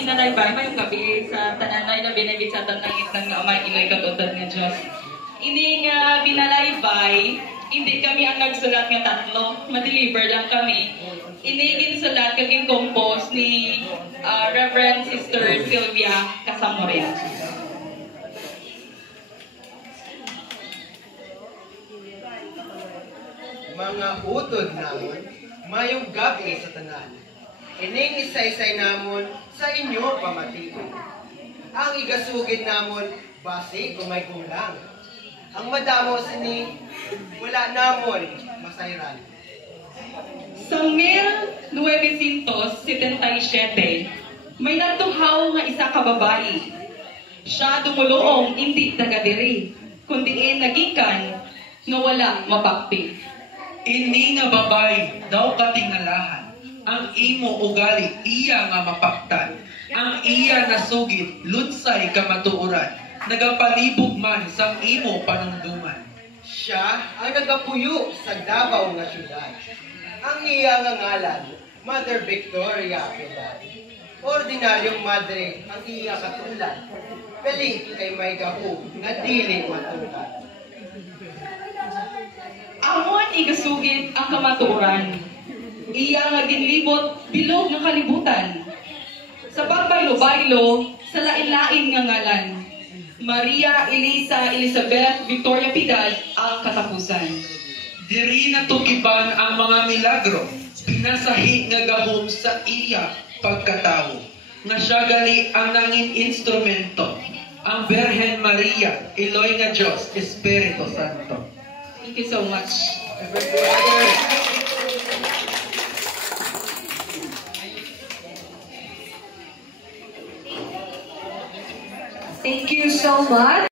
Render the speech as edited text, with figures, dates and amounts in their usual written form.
Pinalaybay mo yung gabi sa tananay na binibig sa tanangit ng amay ilay katutad ng Diyos. Hindi nga binalaybay, hindi kami ang nagsulat nga tatlo. Ma-deliver lang kami. Hindi ginsulat kaging compose ni Reverend Sister Sylvia Casamores. Mga utod namon, mayong gabi sa tanan. Ining isa-isay namon sa inyo pamatigon. Ang igasugid namon, base kung may kulang. Ang madamo sini, wala namon masayran. Sa 1977, may natuhaw nga isa ka babae. Siya dumuluong hindi taga-diri, kundi nagikan nga wala mapakpi. Ini nga babay daw katingalahan. Ang imo ugali iya nga mapaktan. Ang iya nasugid lunsay kamatuoran. Nagapalibog man sang imo panungduman. Siya ang nagapuyo sa Davao nga syudad. Ang iya nga ngalan, Mother Victoria Piedad. Ordinaryong madre ang iya katulad. Beli kay may gapu nga dili matulad. Amon igasugid ang kamatuoran. Iya nga ginlibot bilog nga kalibutan. Sa pagbaylo-baylo sa lain-lain nga ngalan. Maria Elisa Elizabeth Victoria Piedad ang katapusan. Diri natukiban ang mga milagro. Pinasahi nga gahom sa iya pagkatawo. Nga siya gali ang nangin instrumento. Ang Birhen Maria, Iloy nga Diyos, Espiritu Santo. Thank you so much. Thank you so much.